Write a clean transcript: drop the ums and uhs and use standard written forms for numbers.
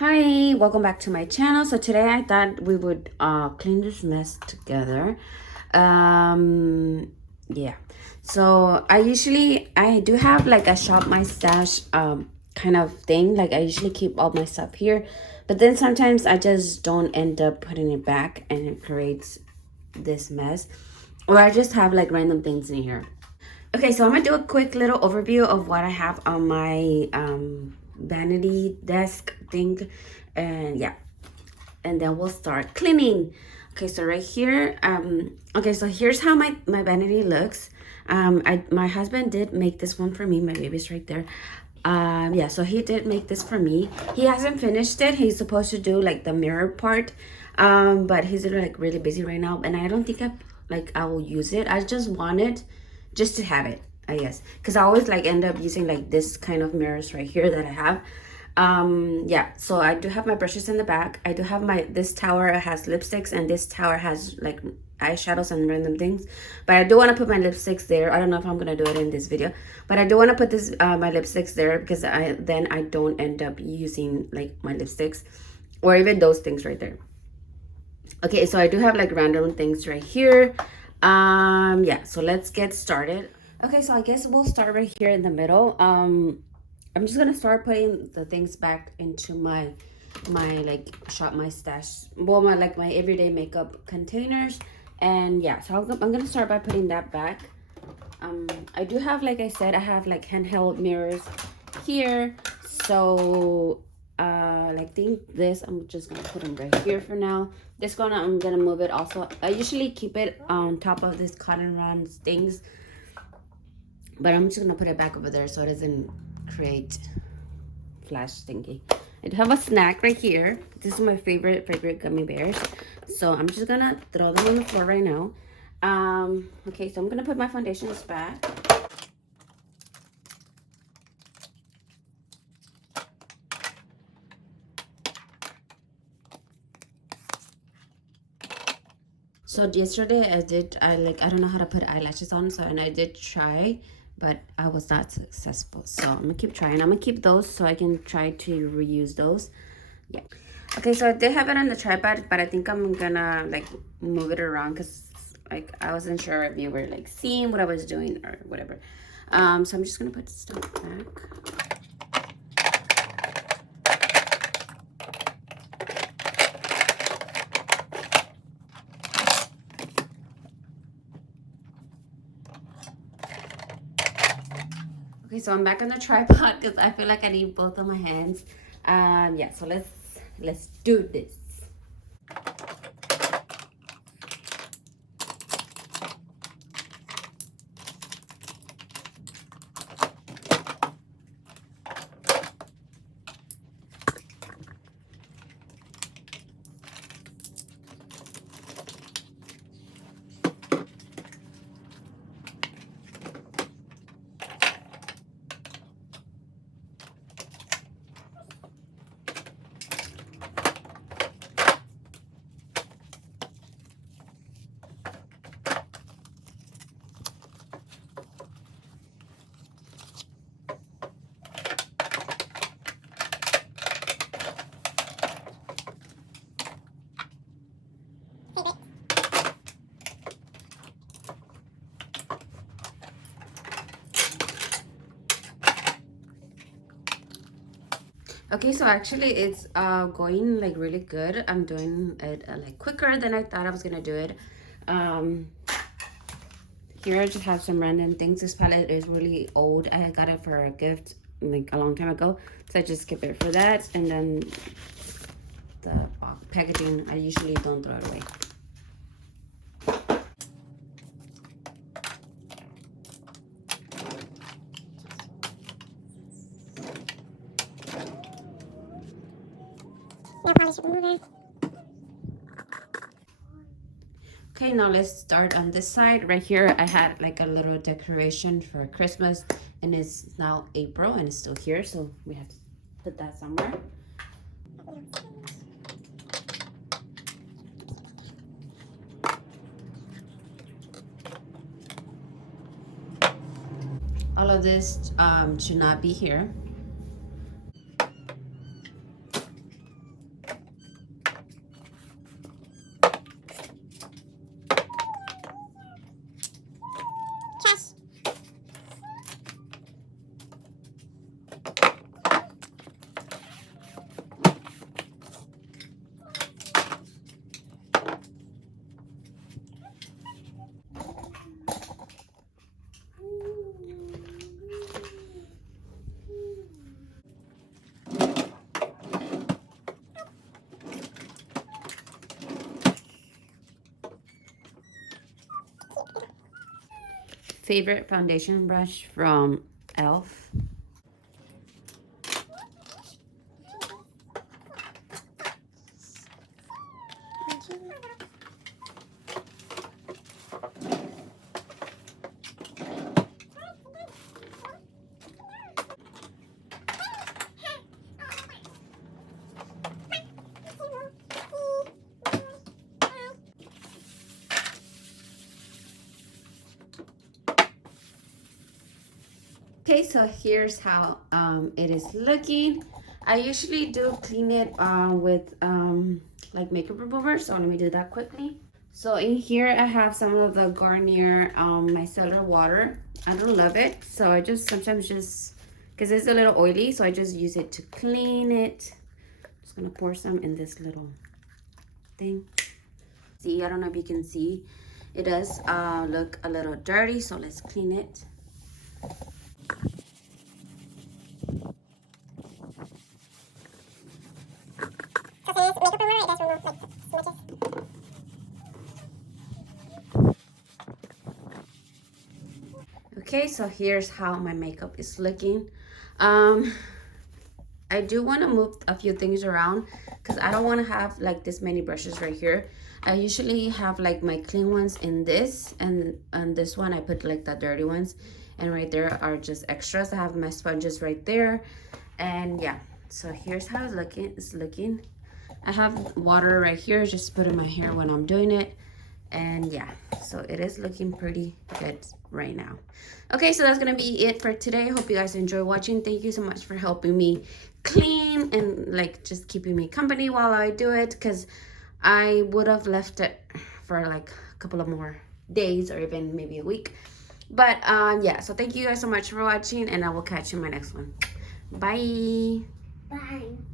Hi, welcome back to my channel. So today I thought we would clean this mess together. Yeah. So I do have like a shop my stash kind of thing. Like I usually keep all my stuff here, but then sometimes I just don't end up putting it back and it creates this mess. Or I just have like random things in here. Okay, so I'm gonna do a quick little overview of what I have on my vanity desk thing, and yeah, and then we'll start cleaning. Okay, so right here, okay, so here's how my vanity looks. My husband did make this one for me. My baby's right there. Yeah, so he did make this for me. He hasn't finished it. He's supposed to do like the mirror part, but he's like really busy right now, and I don't think I will use it. I just want it just to have it, I guess, because I always like end up using like this kind of mirrors right here that I have. Yeah, so I do have my brushes in the back. I do have this tower has lipsticks, and this tower has like eyeshadows and random things, but I do want to put my lipsticks there. I don't know if I'm gonna do it in this video, but I do want to put this my lipsticks there because I don't end up using like my lipsticks or even those things right there. Okay, so I do have like random things right here. Yeah, so let's get started. Okay, so I guess we'll start right here in the middle. I'm just gonna start putting the things back into my like shop my stash, well, my everyday makeup containers. And yeah, so I'm gonna start by putting that back. I do have, like I said, I have like handheld mirrors here. So I think this, I'm just gonna put them right here for now. This one, I'm gonna move it also. I usually keep it on top of this cotton round things, but I'm just gonna put it back over there so it doesn't create flash thingy. I do have a snack right here. This is my favorite gummy bears. So I'm just gonna throw them on the floor right now. Okay, so I'm gonna put my foundations back. So yesterday I don't know how to put eyelashes on, so, and I did try, but I was not successful. So I'm gonna keep trying. I'm gonna keep those so I can try to reuse those. Yeah. Okay, so I did have it on the tripod, but I think I'm gonna like move it around because like I wasn't sure if you were like seeing what I was doing or whatever. So I'm just gonna put stuff back. Okay, so I'm back on the tripod because I feel like I need both of my hands. Yeah, so let's do this. Okay, so actually it's going like really good. I'm doing it like quicker than I thought I was gonna do it. Um, Here I just have some random things. This palette is really old. I got it for a gift like a long time ago, so I just skip it for that. And then the packaging, I usually don't throw it away. Okay, now let's start on this side. Right here, I had like a little decoration for Christmas, and it's now April and it's still here, so we have to put that somewhere. All of this should not be here. favorite foundation brush from Elf. Okay, so here's how it is looking. I usually do clean it with like makeup remover, so let me do that quickly. So in here I have some of the Garnier micellar water. I don't love it, so I just sometimes just, because it's a little oily, so I just use it to clean it. Just gonna pour some in this little thing. See, I don't know if you can see, it does look a little dirty, so let's clean it. Okay, so here's how my makeup is looking. I do want to move a few things around because I don't want to have like this many brushes right here. I usually have like my clean ones in this, and on this one I put like the dirty ones, and right there are just extras. I have my sponges right there, and yeah, so here's how it's looking. I have water right here, just put in my hair when I'm doing it. And yeah, so it is looking pretty good right now. Okay, so that's gonna be it for today. Hope you guys enjoy watching. Thank you so much for helping me clean and like just keeping me company while I do it, because I would have left it for like a couple of more days or even maybe a week. But yeah, so thank you guys so much for watching, and I will catch you in my next one. Bye. Bye.